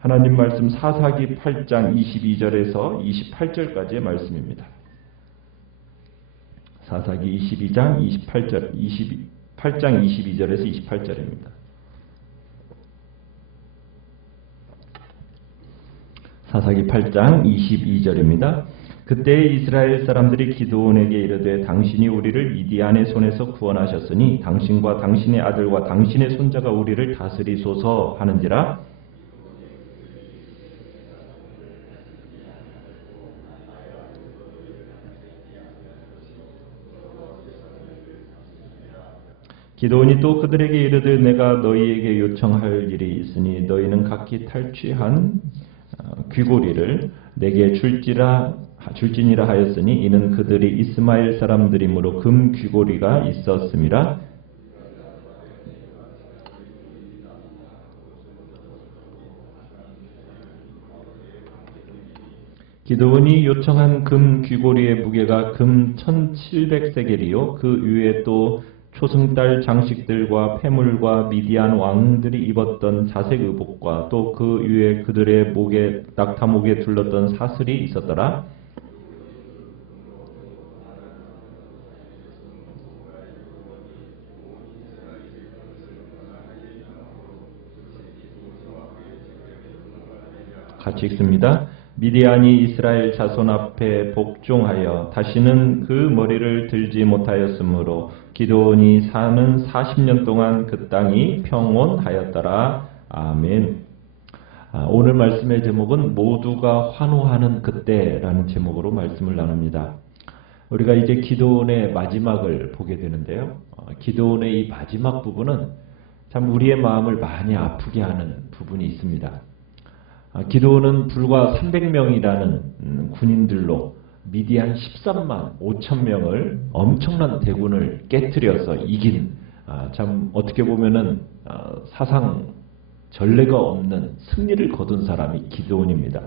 하나님 말씀 사사기 8장 22절에서 28절까지의 말씀입니다. 사사기 22장 28절, 8장 22절에서 28절입니다. 사사기 8장 22절입니다. 그때 이스라엘 사람들이 기드온에게 이르되 당신이 우리를 미디안의 손에서 구원하셨으니 당신과 당신의 아들과 당신의 손자가 우리를 다스리소서 하는지라. 기드온이 또 그들에게 이르되 내가 너희에게 요청할 일이 있으니 너희는 각기 탈취한 귀고리를 내게 줄지니라 하였으니 이는 그들이 이스마엘 사람들이므로 금 귀고리가 있었음이라. 기드온이 요청한 금 귀고리의 무게가 금 1700세겔이요 그 위에 또 초승달 장식들과 폐물과 미디안 왕들이 입었던 자색 의복과 또 그 위에 그들의 목에 낙타 목에 둘렀던 사슬이 있었더라. 같이 읽습니다. 미디안이 이스라엘 자손 앞에 복종하여 다시는 그 머리를 들지 못하였으므로 기드온이 사는 40년 동안 그 땅이 평온하였더라. 아멘. 오늘 말씀의 제목은 모두가 환호하는 그때라는 제목으로 말씀을 나눕니다. 우리가 이제 기드온의 마지막을 보게 되는데요. 기드온의 이 마지막 부분은 참 우리의 마음을 많이 아프게 하는 부분이 있습니다. 기드온은 불과 300명이라는 군인들로 미디안 13만 5천 명을 엄청난 대군을 깨트려서 이긴 참 어떻게 보면은 사상 전례가 없는 승리를 거둔 사람이 기드온입니다.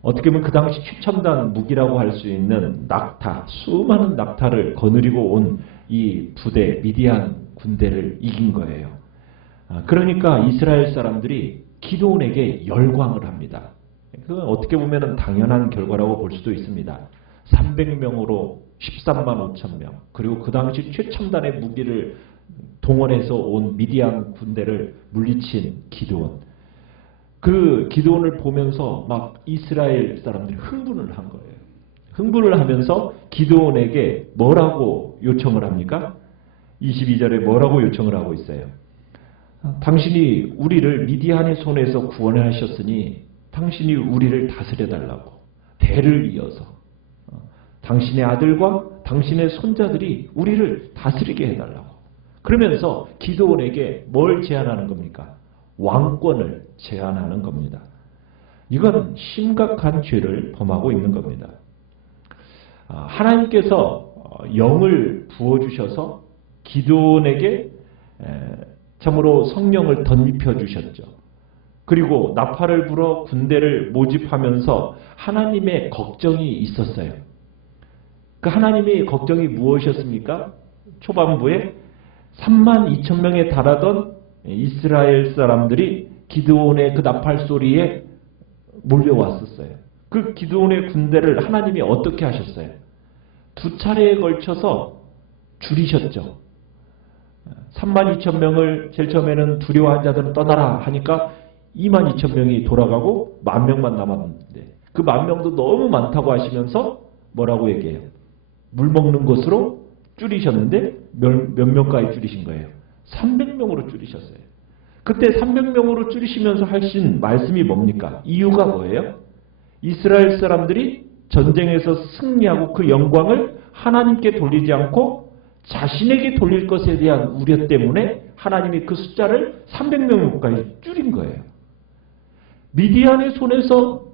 어떻게 보면 그 당시 최첨단 무기라고 할 수 있는 낙타, 수많은 낙타를 거느리고 온 이 부대, 미디안 군대를 이긴 거예요. 그러니까 이스라엘 사람들이 기드온에게 열광을 합니다. 그건 어떻게 보면 당연한 결과라고 볼 수도 있습니다. 300명으로 13만 5천 명, 그리고 그 당시 최첨단의 무기를 동원해서 온 미디안 군대를 물리친 기드온. 그 기드온을 보면서 막 이스라엘 사람들이 흥분을 한 거예요. 흥분을 하면서 기드온에게 뭐라고 요청을 합니까? 22절에 뭐라고 요청을 하고 있어요? 당신이 우리를 미디안의 손에서 구원하셨으니 당신이 우리를 다스려달라고. 대를 이어서 당신의 아들과 당신의 손자들이 우리를 다스리게 해달라고. 그러면서 기드온에게 뭘 제안하는 겁니까? 왕권을 제안하는 겁니다. 이건 심각한 죄를 범하고 있는 겁니다. 하나님께서 영을 부어주셔서 기드온에게 참으로 성령을 덧입혀 주셨죠. 그리고 나팔을 불어 군대를 모집하면서 하나님의 걱정이 있었어요. 그 하나님의 걱정이 무엇이었습니까? 초반부에 3만 2천 명에 달하던 이스라엘 사람들이 기드온의 그 나팔 소리에 몰려왔었어요. 그 기드온의 군대를 하나님이 어떻게 하셨어요? 2차례에 걸쳐서 줄이셨죠. 3만 2천 명을 제일 처음에는 두려워한 자들은 떠나라 하니까 2만 2천 명이 돌아가고 1만 명만 남았는데 그 1만 명도 너무 많다고 하시면서 뭐라고 얘기해요? 물 먹는 것으로 줄이셨는데 몇 명까지 줄이신 거예요? 300명으로 줄이셨어요. 그때 300명으로 줄이시면서 하신 말씀이 뭡니까? 이유가 뭐예요? 이스라엘 사람들이 전쟁에서 승리하고 그 영광을 하나님께 돌리지 않고 자신에게 돌릴 것에 대한 우려 때문에 하나님이 그 숫자를 300명까지 줄인 거예요. 미디안의 손에서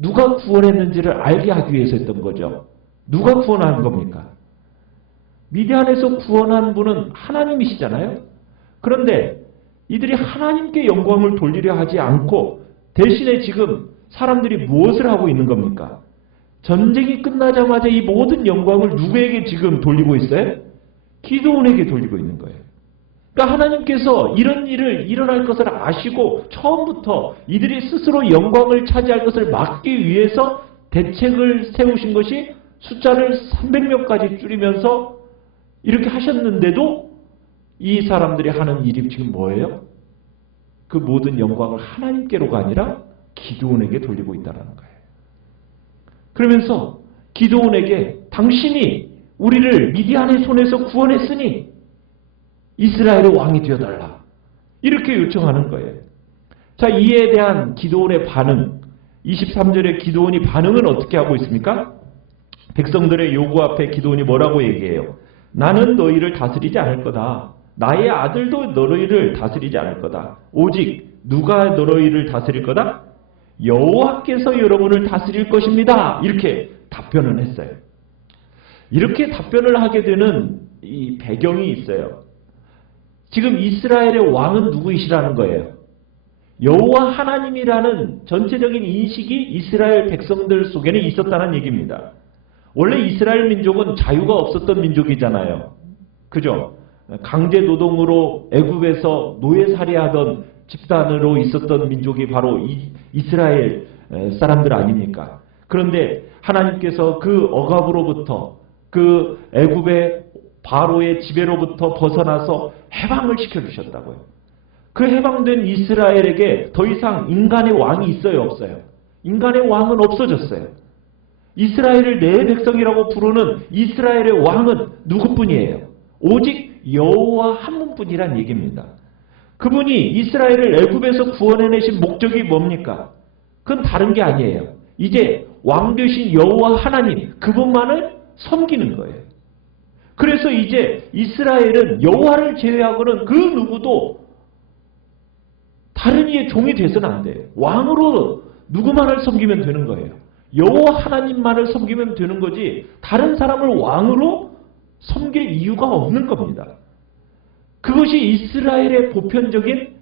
누가 구원했는지를 알게 하기 위해서 했던 거죠. 누가 구원한 겁니까? 미디안에서 구원한 분은 하나님이시잖아요. 그런데 이들이 하나님께 영광을 돌리려 하지 않고 대신에 지금 사람들이 무엇을 하고 있는 겁니까? 전쟁이 끝나자마자 이 모든 영광을 누구에게 지금 돌리고 있어요? 기드온에게 돌리고 있는 거예요. 그러니까 하나님께서 이런 일을 일어날 것을 아시고 처음부터 이들이 스스로 영광을 차지할 것을 막기 위해서 대책을 세우신 것이 숫자를 300명까지 줄이면서 이렇게 하셨는데도 이 사람들이 하는 일이 지금 뭐예요? 그 모든 영광을 하나님께로가 아니라 기드온에게 돌리고 있다는 거예요. 그러면서 기드온에게 당신이 우리를 미디안의 손에서 구원했으니 이스라엘의 왕이 되어달라. 이렇게 요청하는 거예요. 자, 이에 대한 기드온의 반응, 23절에 기드온이 반응은 어떻게 하고 있습니까? 백성들의 요구 앞에 기드온이 뭐라고 얘기해요? 나는 너희를 다스리지 않을 거다. 나의 아들도 너희를 다스리지 않을 거다. 오직 누가 너희를 다스릴 거다? 여호와께서 여러분을 다스릴 것입니다. 이렇게 답변을 했어요. 이렇게 답변을 하게 되는 이 배경이 있어요. 지금 이스라엘의 왕은 누구이시라는 거예요? 여호와 하나님이라는 전체적인 인식이 이스라엘 백성들 속에는 있었다는 얘기입니다. 원래 이스라엘 민족은 자유가 없었던 민족이잖아요. 그죠? 강제 노동으로 애굽에서 노예살이하던 집단으로 있었던 민족이 바로 이스라엘 사람들 아닙니까? 그런데 하나님께서 그 억압으로부터 그 애굽의 바로의 지배로부터 벗어나서 해방을 시켜주셨다고요. 그 해방된 이스라엘에게 더 이상 인간의 왕이 있어요, 없어요? 인간의 왕은 없어졌어요. 이스라엘을 내 백성이라고 부르는 이스라엘의 왕은 누구뿐이에요? 오직 여호와 한 분뿐이란 얘기입니다. 그분이 이스라엘을 애굽에서 구원해내신 목적이 뭡니까? 그건 다른 게 아니에요. 이제 왕 되신 여호와 하나님, 그분만을 섬기는 거예요. 그래서 이제 이스라엘은 여호와를 제외하고는 그 누구도 다른 이의 종이 돼서는 안 돼요. 왕으로 누구만을 섬기면 되는 거예요. 여호와 하나님만을 섬기면 되는 거지 다른 사람을 왕으로 섬길 이유가 없는 겁니다. 그것이 이스라엘의 보편적인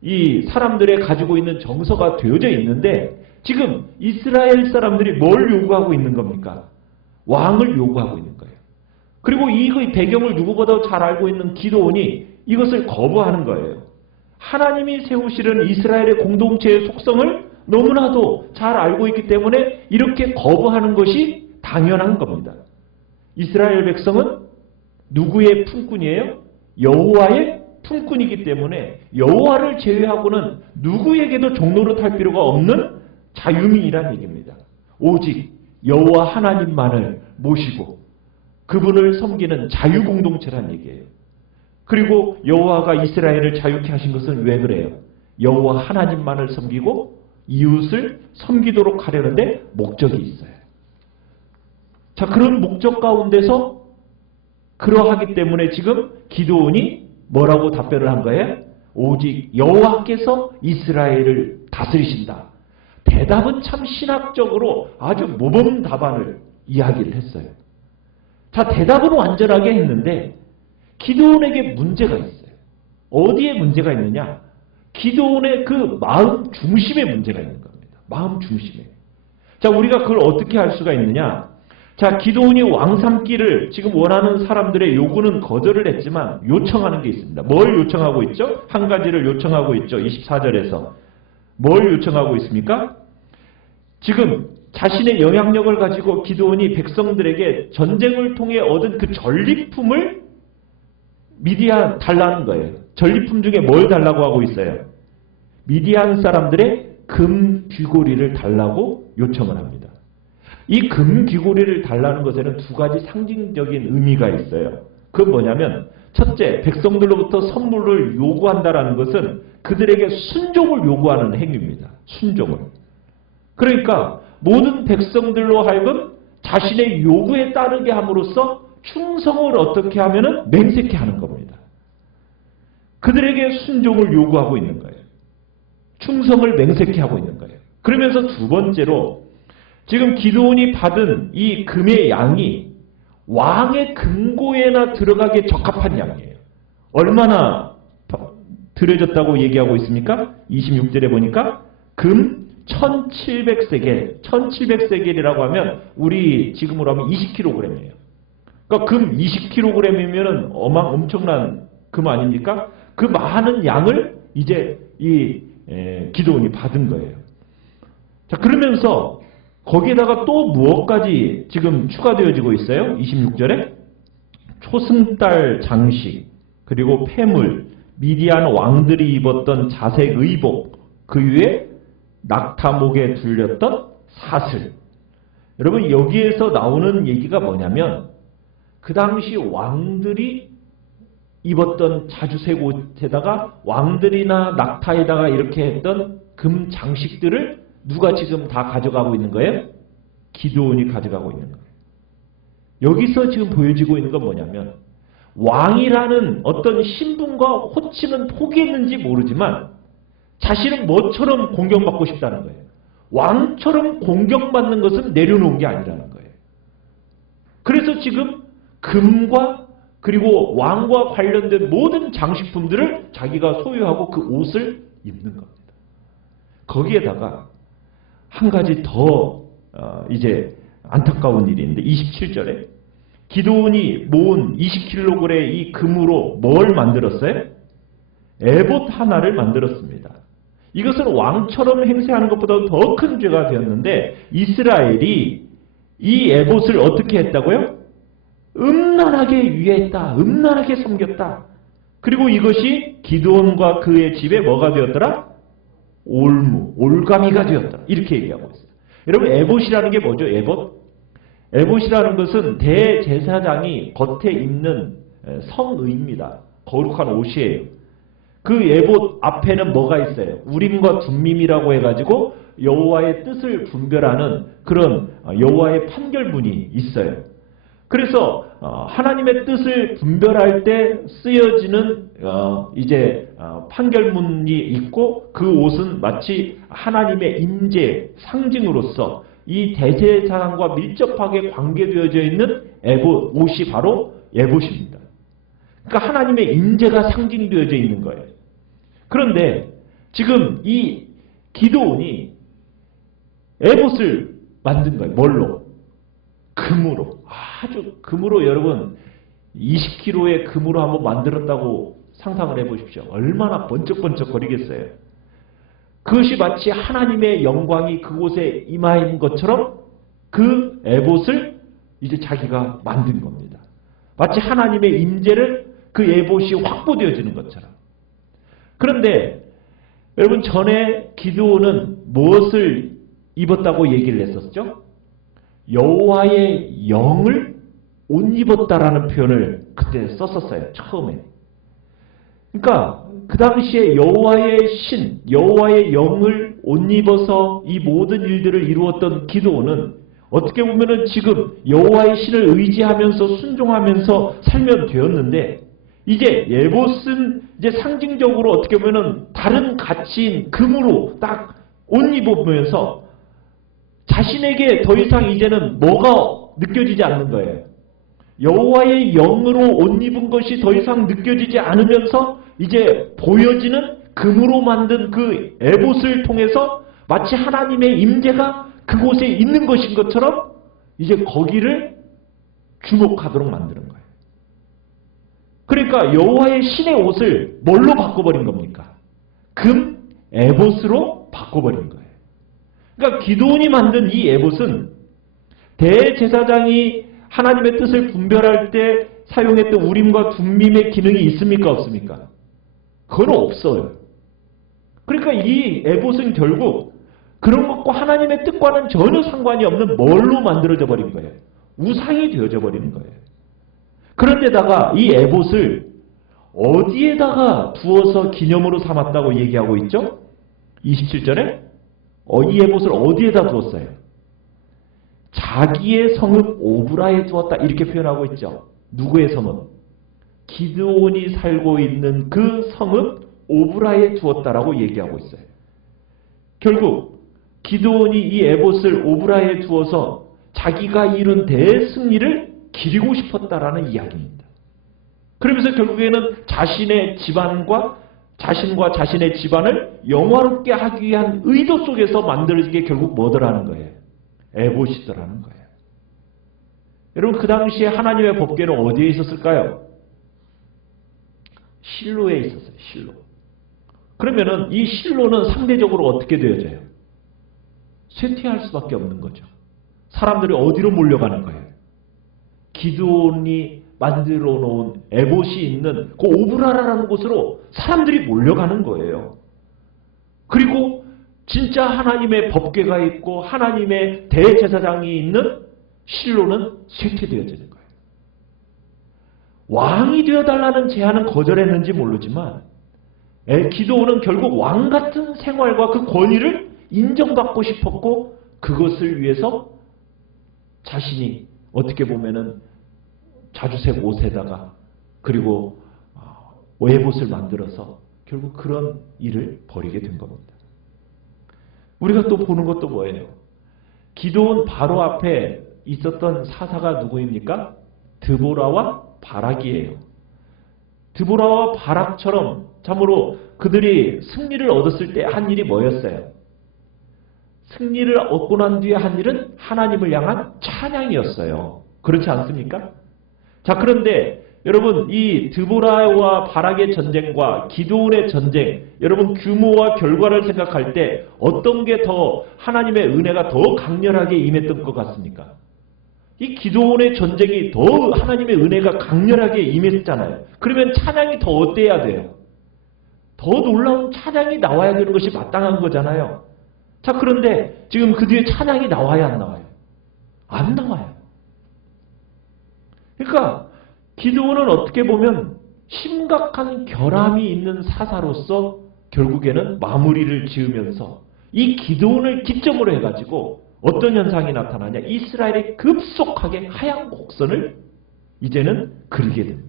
이 사람들의 가지고 있는 정서가 되어져 있는데 지금 이스라엘 사람들이 뭘 요구하고 있는 겁니까? 왕을 요구하고 있는 거예요. 그리고 이 배경을 누구보다 잘 알고 있는 기드온이 이것을 거부하는 거예요. 하나님이 세우시는 이스라엘의 공동체의 속성을 너무나도 잘 알고 있기 때문에 이렇게 거부하는 것이 당연한 겁니다. 이스라엘 백성은 누구의 품꾼이에요? 여호와의 품꾼이기 때문에 여호와를 제외하고는 누구에게도 종노릇 할 필요가 없는 자유민이란 얘기입니다. 오직 여호와 하나님만을 모시고 그분을 섬기는 자유공동체란 얘기예요. 그리고 여호와가 이스라엘을 자유케 하신 것은 왜 그래요? 여호와 하나님만을 섬기고 이웃을 섬기도록 하려는데 목적이 있어요. 자, 그런 목적 가운데서 그러하기 때문에 지금 기드온이 뭐라고 답변을 한 거예요? 오직 여호와께서 이스라엘을 다스리신다. 대답은 참 신학적으로 아주 모범 답안을 이야기를 했어요. 자, 대답은 완전하게 했는데 기드온에게 문제가 있어요. 어디에 문제가 있느냐? 기드온의 그 마음 중심에 문제가 있는 겁니다. 마음 중심에. 자, 우리가 그걸 어떻게 할 수가 있느냐? 자, 기드온이 왕 삼기를 지금 원하는 사람들의 요구는 거절을 했지만 요청하는 게 있습니다. 뭘 요청하고 있죠? 한 가지를 요청하고 있죠. 24절에서. 뭘 요청하고 있습니까? 지금 자신의 영향력을 가지고 기드온이 백성들에게 전쟁을 통해 얻은 그 전리품을 미디안 달라는 거예요. 전리품 중에 뭘 달라고 하고 있어요? 미디안 사람들의 금 귀고리를 달라고 요청을 합니다. 이 금 귀고리를 달라는 것에는 두 가지 상징적인 의미가 있어요. 그건 뭐냐면 첫째, 백성들로부터 선물을 요구한다라는 것은 그들에게 순종을 요구하는 행위입니다. 순종을. 그러니까 모든 백성들로 하여금 자신의 요구에 따르게 함으로써 충성을 어떻게 하면은 맹세케 하는 겁니다. 그들에게 순종을 요구하고 있는 거예요. 충성을 맹세케 하고 있는 거예요. 그러면서 두 번째로 지금 기드온이 받은 이 금의 양이 왕의 금고에나 들어가기에 적합한 양이에요. 얼마나 들여졌다고 얘기하고 있습니까? 26절에 보니까 금 1700세겔, 1700세겔이라고 하면 우리 지금으로 하면 20kg이에요. 그러니까 금 20kg이면 엄청난 금 아닙니까? 그 많은 양을 이제 이 기드온이 받은 거예요. 자, 그러면서 거기에다가 또 무엇까지 지금 추가되어지고 있어요? 26절에 초승달 장식, 그리고 폐물, 미디안 왕들이 입었던 자색 의복, 그 위에 낙타목에 둘렸던 사슬. 여러분, 여기에서 나오는 얘기가 뭐냐면 그 당시 왕들이 입었던 자주색 옷에다가 왕들이나 낙타에다가 이렇게 했던 금 장식들을 누가 지금 다 가져가고 있는 거예요? 기드온이 가져가고 있는 거예요. 여기서 지금 보여지고 있는 건 뭐냐면 왕이라는 어떤 신분과 호칭은 포기했는지 모르지만 자신은 뭐처럼 공경받고 싶다는 거예요. 왕처럼 공경받는 것은 내려놓은 게 아니라는 거예요. 그래서 지금 금과 그리고 왕과 관련된 모든 장식품들을 자기가 소유하고 그 옷을 입는 겁니다. 거기에다가 한 가지 더 이제 안타까운 일이 있는데 27절에 기드온이 모은 20kg의 이 금으로 뭘 만들었어요? 에봇 하나를 만들었습니다. 이것은 왕처럼 행세하는 것보다 더 큰 죄가 되었는데 이스라엘이 이 에봇을 어떻게 했다고요? 음란하게 위했다. 음란하게 섬겼다. 그리고 이것이 기드온과 그의 집에 뭐가 되었더라? 올무, 올가미가 되었더라. 이렇게 얘기하고 있어요. 여러분, 에봇이라는 게 뭐죠? 에봇이라는 것은 대제사장이 겉에 입는 성의입니다. 거룩한 옷이에요. 그 에봇 앞에는 뭐가 있어요? 우림과 둠밈이라고 해가지고 여호와의 뜻을 분별하는 그런 여호와의 판결문이 있어요. 그래서 하나님의 뜻을 분별할 때 쓰여지는 이제 판결문이 있고 그 옷은 마치 하나님의 임재 상징으로서 이 대제사장과 밀접하게 관계되어져 있는 에봇 옷이 바로 에봇입니다. 그러니까 하나님의 임재가 상징되어져 있는 거예요. 그런데 지금 이 기드온이 에봇을 만든 거예요. 뭘로? 금으로. 아주 금으로. 여러분 20kg의 금으로 한번 만들었다고 상상을 해보십시오. 얼마나 번쩍번쩍 거리겠어요. 그것이 마치 하나님의 영광이 그곳에 임하인 것처럼 그 에봇을 이제 자기가 만든 겁니다. 마치 하나님의 임재를 그 에봇이 확보되어지는 것처럼. 그런데 여러분, 전에 기드온은 무엇을 입었다고 얘기를 했었죠? 여호와의 영을 옷 입었다라는 표현을 그때 썼었어요. 처음에. 그러니까 그 당시에 여호와의 신, 여호와의 영을 옷 입어서 이 모든 일들을 이루었던 기드온은 어떻게 보면은 지금 여호와의 신을 의지하면서 순종하면서 살면 되었는데, 이제 에봇은 이제 상징적으로 어떻게 보면은 다른 가치인 금으로 딱 옷 입으면서 자신에게 더 이상 이제는 뭐가 느껴지지 않는 거예요. 여호와의 영으로 옷 입은 것이 더 이상 느껴지지 않으면서 이제 보여지는 금으로 만든 그 에봇을 통해서 마치 하나님의 임재가 그곳에 있는 것인 것처럼 이제 거기를 주목하도록 만드는 거예요. 그러니까 여호와의 신의 옷을 뭘로 바꿔버린 겁니까? 금 에봇으로 바꿔버린 거예요. 그러니까 기드온이 만든 이 에봇은 대제사장이 하나님의 뜻을 분별할 때 사용했던 우림과 둠밈의 기능이 있습니까? 없습니까? 그건 없어요. 그러니까 이 에봇은 결국 그런 것과 하나님의 뜻과는 전혀 상관이 없는 뭘로 만들어져 버린 거예요. 우상이 되어져 버리는 거예요. 그런데다가 이 에봇을 어디에다가 두어서 기념으로 삼았다고 얘기하고 있죠? 27절에 이 에봇을 어디에다 두었어요? 자기의 성읍 오브라에 두었다, 이렇게 표현하고 있죠. 누구의 성읍? 기드온이 살고 있는 그 성읍 오브라에 두었다라고 얘기하고 있어요. 결국 기드온이 이 에봇을 오브라에 두어서 자기가 이룬 대승리를 기리고 싶었다라는 이야기입니다. 그러면서 결국에는 자신의 집안과 자신과 자신의 집안을 영화롭게 하기 위한 의도 속에서 만들어진 게 결국 뭐더라는 거예요? 에봇이더라는 거예요. 여러분, 그 당시에 하나님의 법궤는 어디에 있었을까요? 실로에 있었어요. 실로. 그러면은 이 실로는 상대적으로 어떻게 되어져요? 쇠퇴할 수밖에 없는 거죠. 사람들이 어디로 몰려가는 거예요? 기드온이 만들어 놓은 에봇이 있는 그 오브라라는 곳으로 사람들이 몰려가는 거예요. 그리고 진짜 하나님의 법궤가 있고 하나님의 대제사장이 있는 실로는 쇠퇴되어지는 거예요. 왕이 되어달라는 제안은 거절했는지 모르지만 기드온은 결국 왕 같은 생활과 그 권위를 인정받고 싶었고 그것을 위해서 자신이 어떻게 보면은 자주색 옷에다가 그리고 에봇을 만들어서 결국 그런 일을 벌이게 된 겁니다. 우리가 또 보는 것도 뭐예요? 기드온 바로 앞에 있었던 사사가 누구입니까? 드보라와 바락이에요. 드보라와 바락처럼 참으로 그들이 승리를 얻었을 때 한 일이 뭐였어요? 승리를 얻고 난 뒤에 한 일은 하나님을 향한 찬양이었어요. 그렇지 않습니까? 자, 그런데 여러분 이 드보라와 바락의 전쟁과 기드온의 전쟁, 여러분 규모와 결과를 생각할 때 어떤 게 더 하나님의 은혜가 더 강렬하게 임했던 것 같습니까? 이 기드온의 전쟁이 더 하나님의 은혜가 강렬하게 임했잖아요. 그러면 찬양이 더 어때야 돼요? 더 놀라운 찬양이 나와야 되는 것이 마땅한 거잖아요. 자, 그런데 지금 그 뒤에 찬양이 나와야 안 나와요? 안 나와요. 그러니까 기드온은 어떻게 보면 심각한 결함이 있는 사사로서 결국에는 마무리를 지으면서 이 기드온을 기점으로 해가지고 어떤 현상이 나타나냐? 이스라엘이 급속하게 하얀 곡선을 이제는 그리게 됩니다.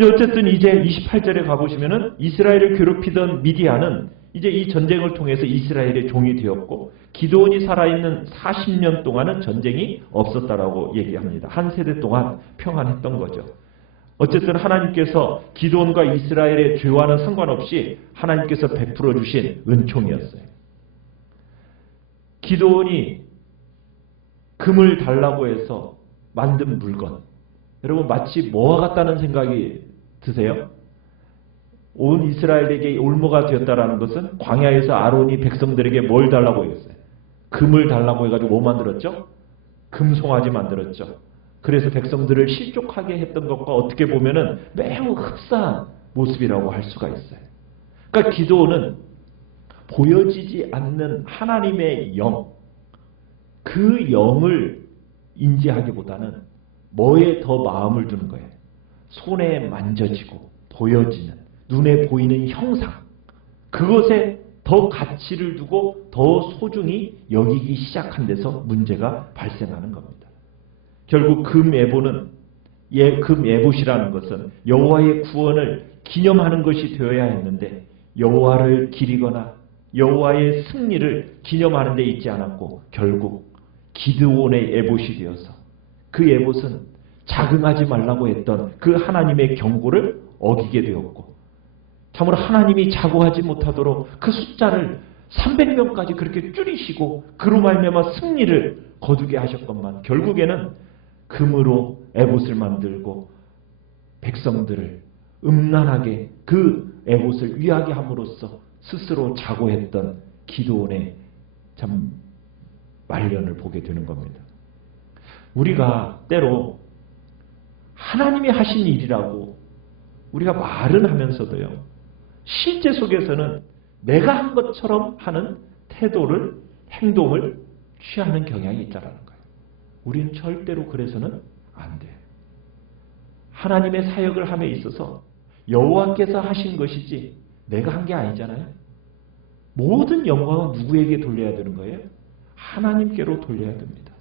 어쨌든 이제 28절에 가보시면은 이스라엘을 괴롭히던 미디안은 이제 이 전쟁을 통해서 이스라엘의 종이 되었고 기드온이 살아있는 40년 동안은 전쟁이 없었다라고 얘기합니다. 한 세대 동안 평안했던 거죠. 어쨌든 하나님께서 기드온과 이스라엘의 죄와는 상관없이 하나님께서 베풀어 주신 은총이었어요. 기드온이 금을 달라고 해서 만든 물건, 여러분 마치 뭐와 같다는 생각이 드세요? 온 이스라엘에게 올무가 되었다라는 것은 광야에서 아론이 백성들에게 뭘 달라고 했어요? 금을 달라고 해가지고 뭐 만들었죠? 금송아지 만들었죠. 그래서 백성들을 실족하게 했던 것과 어떻게 보면은 매우 흡사한 모습이라고 할 수가 있어요. 그러니까 기드온은 보여지지 않는 하나님의 영, 그 영을 인지하기보다는 뭐에 더 마음을 두는 거예요? 손에 만져지고 보여지는, 눈에 보이는 형상, 그것에 더 가치를 두고 더 소중히 여기기 시작한 데서 문제가 발생하는 겁니다. 결국 금 에봇은 금 에봇이라는 것은 여호와의 구원을 기념하는 것이 되어야 했는데 여호와를 기리거나 여호와의 승리를 기념하는 데 있지 않았고 결국 기드온의 에봇이 되어서 그 에봇은 자긍하지 말라고 했던 그 하나님의 경고를 어기게 되었고 참으로 하나님이 자고하지 못하도록 그 숫자를 300명까지 그렇게 줄이시고 그로 말미암아 승리를 거두게 하셨건만 결국에는 금으로 에봇을 만들고 백성들을 음란하게 그 에봇을 위하게 함으로써 스스로 자고했던 기드온의 참 말년을 보게 되는 겁니다. 우리가 때로 하나님이 하신 일이라고 우리가 말은 하면서도요. 실제 속에서는 내가 한 것처럼 하는 태도를, 행동을 취하는 경향이 있다는 거예요. 우리는 절대로 그래서는 안 돼요. 하나님의 사역을 함에 있어서 여호와께서 하신 것이지 내가 한 게 아니잖아요. 모든 영광은 누구에게 돌려야 되는 거예요? 하나님께로 돌려야 됩니다.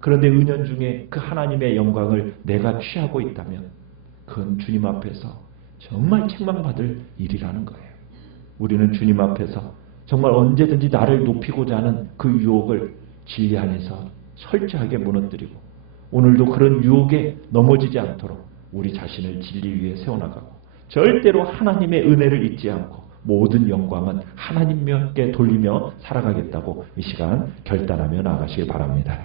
그런데 은연중에 그 하나님의 영광을 내가 취하고 있다면 그건 주님 앞에서 정말 책망받을 일이라는 거예요. 우리는 주님 앞에서 정말 언제든지 나를 높이고자 하는 그 유혹을 진리 안에서 철저하게 무너뜨리고 오늘도 그런 유혹에 넘어지지 않도록 우리 자신을 진리 위에 세워나가고 절대로 하나님의 은혜를 잊지 않고 모든 영광은 하나님께 돌리며 살아가겠다고 이 시간 결단하며 나가시길 바랍니다.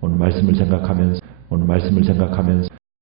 오늘 말씀을 생각하면서